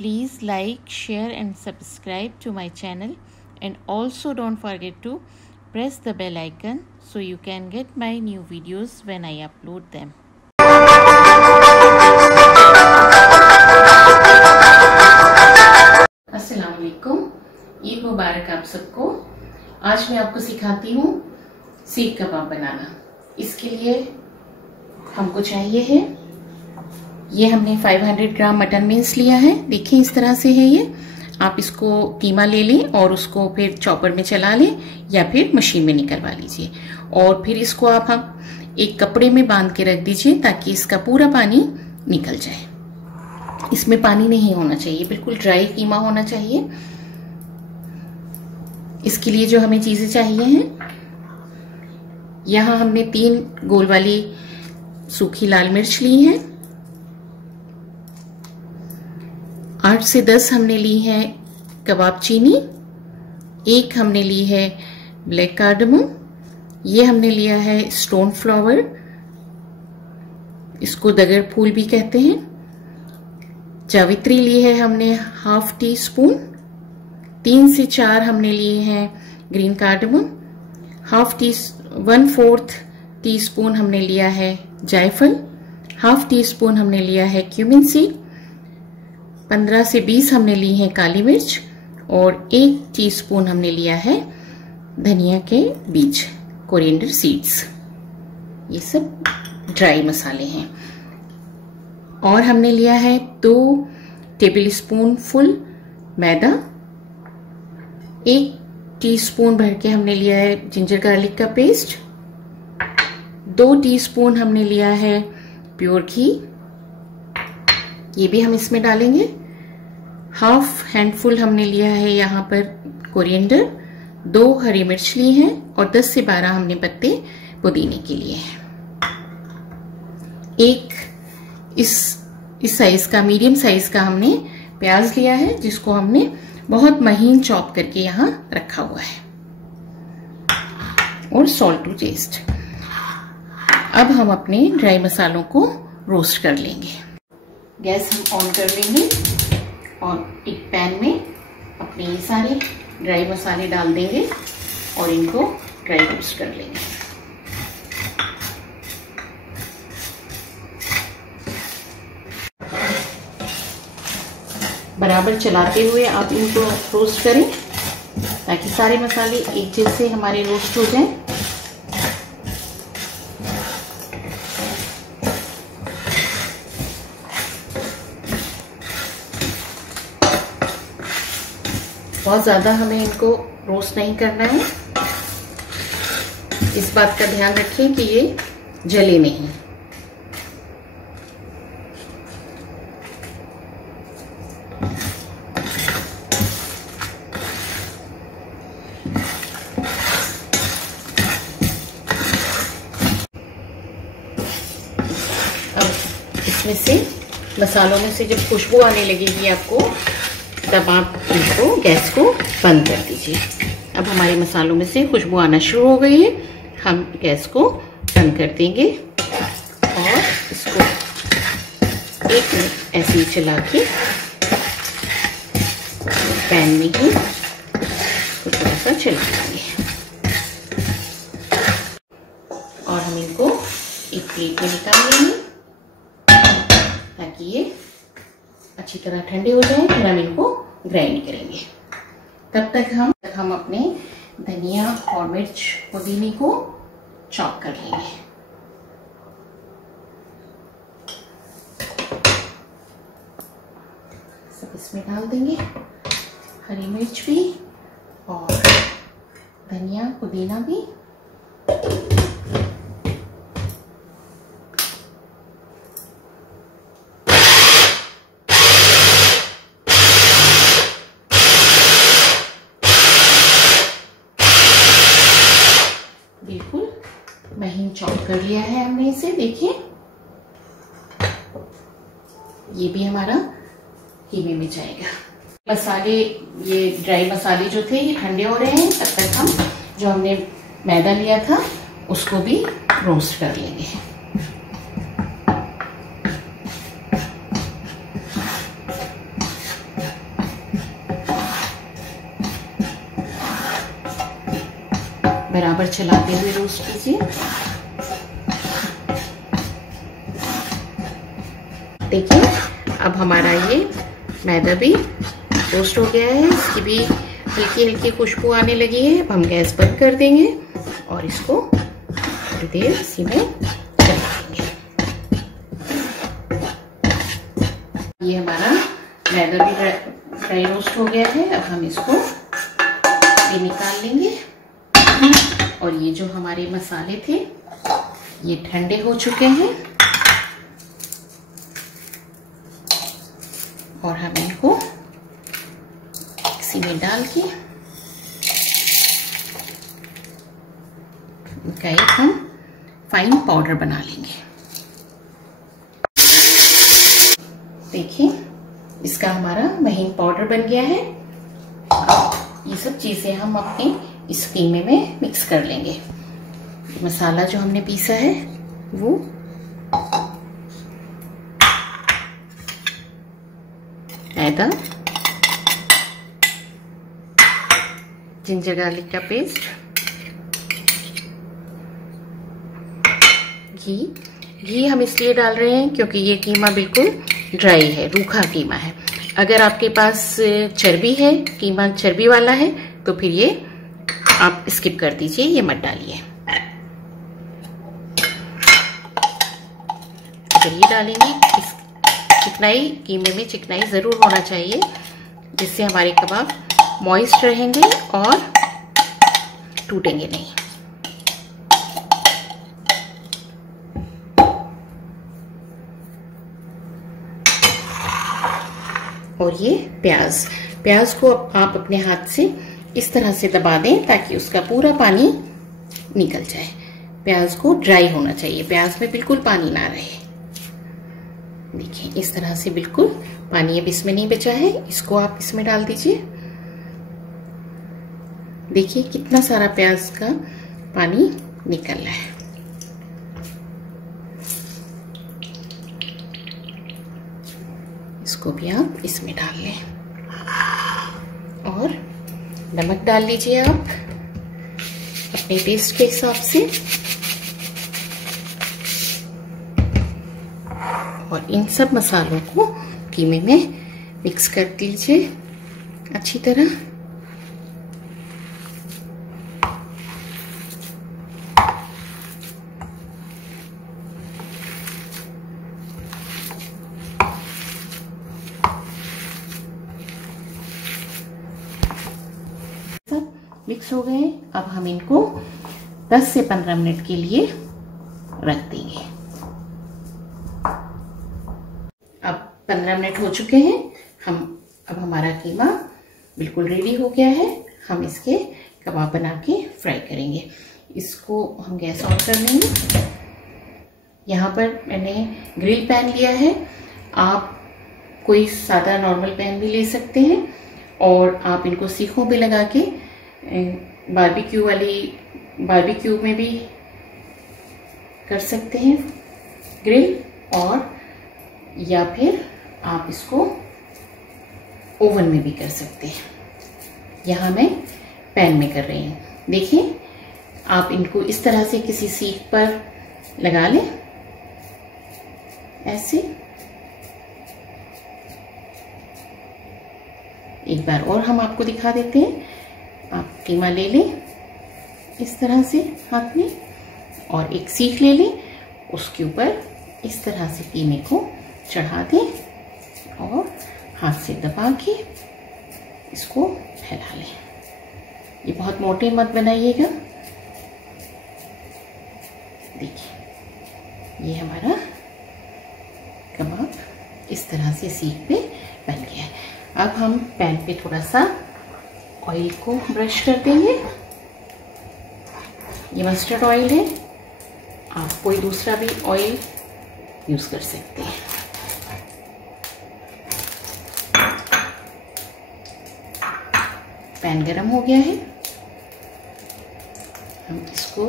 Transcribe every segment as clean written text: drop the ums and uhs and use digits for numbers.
please like, share and subscribe to my channel, and also don't forget to press the bell icon so you can get my new videos when I upload them. अस्सलाम वालेकुम, ईद मुबारक आप सबको। आज मैं आपको सिखाती हूँ सीख कबाब बनाना। इसके लिए हमको चाहिए है, ये हमने 500 ग्राम मटन मिन्स लिया है। देखिए इस तरह से है ये। आप इसको कीमा ले लें और उसको फिर चॉपर में चला लें या फिर मशीन में निकलवा लीजिए, और फिर इसको आप एक कपड़े में बांध के रख दीजिए ताकि इसका पूरा पानी निकल जाए। इसमें पानी नहीं होना चाहिए, बिल्कुल ड्राई कीमा होना चाहिए। इसके लिए जो हमें चीजें चाहिए हैं, यहाँ हमने 3 गोल वाली सूखी लाल मिर्च ली है, 8 से 10 हमने ली है कबाब चीनी, 1 हमने ली है ब्लैक कार्डमम, ये हमने लिया है स्टोन फ्लावर, इसको दगर फूल भी कहते हैं, जावित्री ली है हमने ½ टी स्पून, 3 से 4 हमने लिए हैं ग्रीन कार्डमम, 1/4 टी स्पून हमने लिया है जायफल, ½ टी स्पून हमने लिया है क्यूमिन सीड, 15 से 20 हमने ली है काली मिर्च, और 1 टीस्पून हमने लिया है धनिया के बीज, कोरिएंडर सीड्स। ये सब ड्राई मसाले हैं। और हमने लिया है 2 टेबलस्पून फुल मैदा, 1 टीस्पून भर के हमने लिया है जिंजर गार्लिक का पेस्ट, 2 टीस्पून हमने लिया है प्योर घी, ये भी हम इसमें डालेंगे, ½ हैंडफुल हमने लिया है यहाँ पर कोरिएंडर, 2 हरी मिर्च ली हैं, और 10 से 12 हमने पत्ते पुदीने के लिए हैं। एक इस साइज का, मीडियम साइज का हमने प्याज लिया है, जिसको हमने बहुत महीन चॉप करके यहाँ रखा हुआ है, और सॉल्ट टू टेस्ट। अब हम अपने ड्राई मसालों को रोस्ट कर लेंगे। गैस हम ऑन कर लेंगे और एक पैन में अपने ये सारे ड्राई मसाले डाल देंगे और इनको ड्राई रोस्ट कर लेंगे। बराबर चलाते हुए आप इनको रोस्ट करें ताकि सारे मसाले एक जैसे हमारे रोस्ट हो जाएं। बहुत ज़्यादा हमें इनको रोस्ट नहीं करना है। इस बात का ध्यान रखें कि ये जले नहीं। अब इसमें से, मसालों में से जब खुशबू आने लगेगी आपको, तब आप इसको, गैस को बंद कर दीजिए। अब हमारे मसालों में से खुशबू आना शुरू हो गई है, हम गैस को बंद कर देंगे और इसको 1 मिनट ऐसे ही चला के पैन में ही थोड़ा सा चला लेंगे, और हम इनको एक प्लेट में निकाल लेंगे ताकि ये अच्छी तरह ठंडे हो जाए। फिर हम इनको ग्राइंड करेंगे। तब तक हम अपने धनिया और मिर्च पुदीने को चॉप कर लेंगे। सब इसमें डाल देंगे, हरी मिर्च भी और धनिया पुदीना भी। बिल्कुल महीन चॉप कर लिया है हमने इसे। देखिए ये भी हमारा कीमे में जाएगा। मसाले, ये ड्राई मसाले जो थे ये ठंडे हो रहे हैं, तब तक हम जो हमने मैदा लिया था उसको भी रोस्ट कर लेंगे। बराबर चलाते हुए रोस्ट कीजिए। देखिए अब हमारा ये मैदा भी रोस्ट हो गया है, इसकी भी हल्की हल्की खुशबू आने लगी है। अब हम गैस बंद कर देंगे और इसको थोड़ी देर इसी में चलाएंगे। ये हमारा मैदा भी ड्राई रोस्ट हो गया है। अब हम इसको ये निकाल लेंगे और ये जो हमारे मसाले थे ये ठंडे हो चुके हैं और हम इनको मिक्सी में डाल के इनका एक हम फाइन पाउडर बना लेंगे। देखिए इसका हमारा महीन पाउडर बन गया है। ये सब चीजें हम अपने इस कीमे में मिक्स कर लेंगे। मसाला जो हमने पीसा है वो मैदा, जिंजर गार्लिक का पेस्ट, घी हम इसलिए डाल रहे हैं क्योंकि ये कीमा बिल्कुल ड्राई है, रूखा कीमा है। अगर आपके पास चर्बी है, कीमा चर्बी वाला है, तो फिर ये आप स्किप कर दीजिए, ये मत डालिए। अगर ये डालेंगे, इस चिकनाई कीमे में चिकनाई जरूर होना चाहिए, जिससे हमारे कबाब मॉइस्ट रहेंगे और टूटेंगे नहीं। और ये प्याज को आप अपने हाथ से इस तरह से दबा दें ताकि उसका पूरा पानी निकल जाए। प्याज को ड्राई होना चाहिए, प्याज में बिल्कुल पानी ना रहे। देखिए इस तरह से बिल्कुल पानी अब इसमें नहीं बचा है, इसको आप इसमें डाल दीजिए। देखिए कितना सारा प्याज का पानी निकल रहा है। इसको भी आप इसमें डाल लें और नमक डाल लीजिए आप अपने टेस्ट के हिसाब से। और इन सब मसालों को कीमे में मिक्स कर दीजिए अच्छी तरह। मिक्स हो गए। अब हम इनको 10 से 15 मिनट के लिए रख देंगे। अब 15 मिनट हो चुके हैं। अब हमारा कीमा बिल्कुल रेडी हो गया है। हम इसके कबाब बना के फ्राई करेंगे। इसको हम गैस ऑन कर लेंगे। यहाँ पर मैंने ग्रिल पैन लिया है, आप कोई सादा नॉर्मल पैन भी ले सकते हैं और आप इनको सीखों पे लगा के बारबेक्यू में भी कर सकते हैं ग्रिल, और या फिर आप इसको ओवन में भी कर सकते हैं। यहाँ मैं पैन में कर रही हूँ। देखिए आप इनको इस तरह से किसी सीख पर लगा लें, ऐसे। एक बार और हम आपको दिखा देते हैं। आप कीमा ले लें इस तरह से हाथ में और एक सीख ले लें, उसके ऊपर इस तरह से कीमे को चढ़ा दें और हाथ से दबा के इसको फैला लें। ये बहुत मोटे मत बनाइएगा। देखिए ये हमारा कबाब इस तरह से सीख पे बन गया है। अब हम पैन पे थोड़ा सा ऑयल को ब्रश कर देंगे। ये मस्टर्ड ऑयल है, आप कोई दूसरा भी ऑयल यूज कर सकते हैं। पैन गरम हो गया है। हम इसको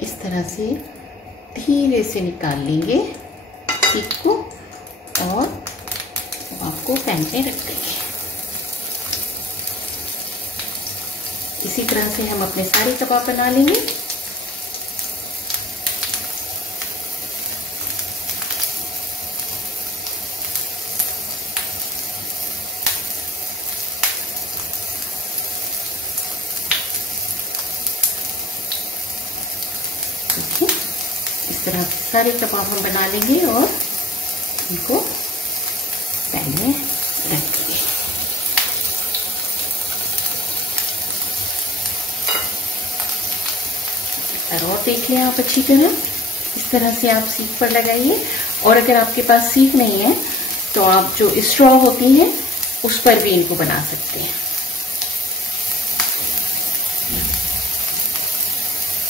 इस तरह से धीरे से निकाल लेंगे सीख को और आपको पैन पे रख देंगे। इसी तरह से हम अपने सारे कबाब बना लेंगे। इस तरह से सारे कबाब हम बना लेंगे और इनको पैन में रख देंगे। और देख लें आप अच्छी तरह, इस तरह से आप सीख पर लगाइए। और अगर आपके पास सीख नहीं है तो आप जो स्ट्रॉ होती है उस पर भी इनको बना सकते हैं।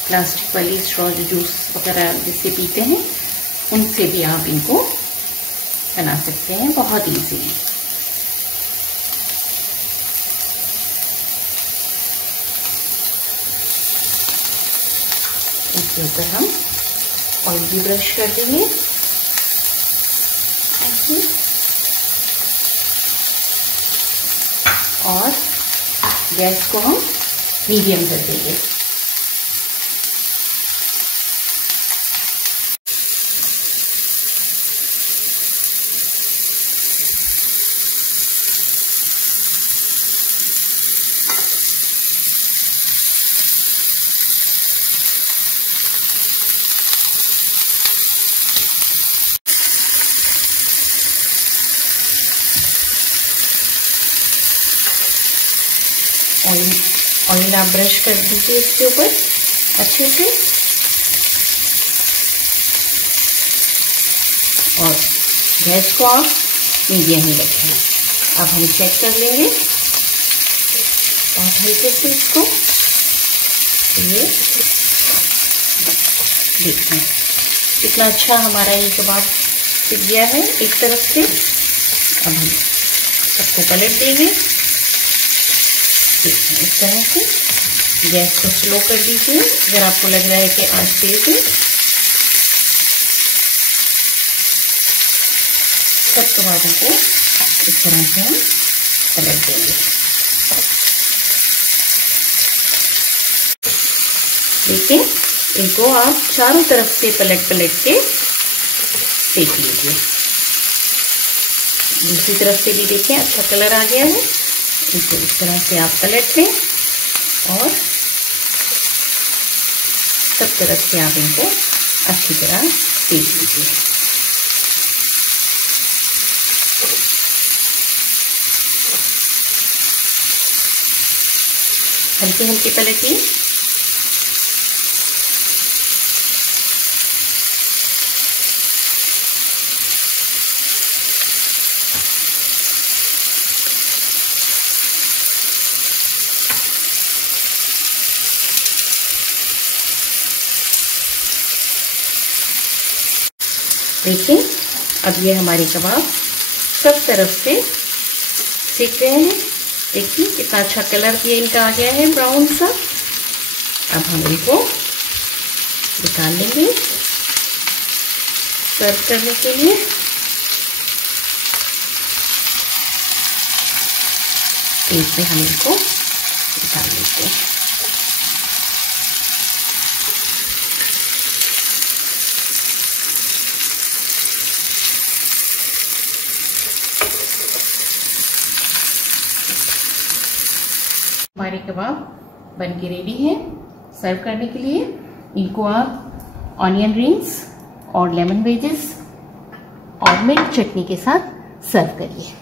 प्लास्टिक वाली स्ट्रॉ जो जूस वगैरह जिससे पीते हैं उनसे भी आप इनको बना सकते हैं बहुत इजीली। इसके ऊपर हम ऑयल भी ब्रश कर देंगे ऐसे, और गैस को हम मीडियम कर देंगे। ऑयल आप ब्रश कर दीजिए इसके ऊपर अच्छे से, और गैस को आप मीडियम ही रखें। अब हम चेक कर लेंगे और हल्के से इसको, ये देखिए कितना अच्छा हमारा ये कबाब सिक गया है एक तरफ से। अब हम सबको पलट देंगे इस तरह से। गैस को स्लो कर दीजिए अगर आपको लग रहा है कि आंच तेज है। सब कबाबों को इस तरह से हम पलट देंगे। देखिए इनको आप चारों तरफ से पलट के सेक लीजिए। दूसरी तरफ से भी देखिए अच्छा कलर आ गया है। इनको इस तरह से आप पलट लें और सब तरफ से आप इनको अच्छी तरह सेक लीजिए। हल्के हल्के पलटिए। देखिए अब ये हमारे कबाब सब तरफ से सेक रहे हैं। देखिए कितना अच्छा कलर भी इनका आ गया है, ब्राउन सा। अब हम इनको निकाल लेंगे सर्व करने के लिए। प्लेट में हम इनको निकाल लेते हैं। हमारे कबाब बनके रेडी हैं सर्व करने के लिए। इनको आप ऑनियन रिंग्स और लेमन वेजेस और मिर्च चटनी के साथ सर्व करिए।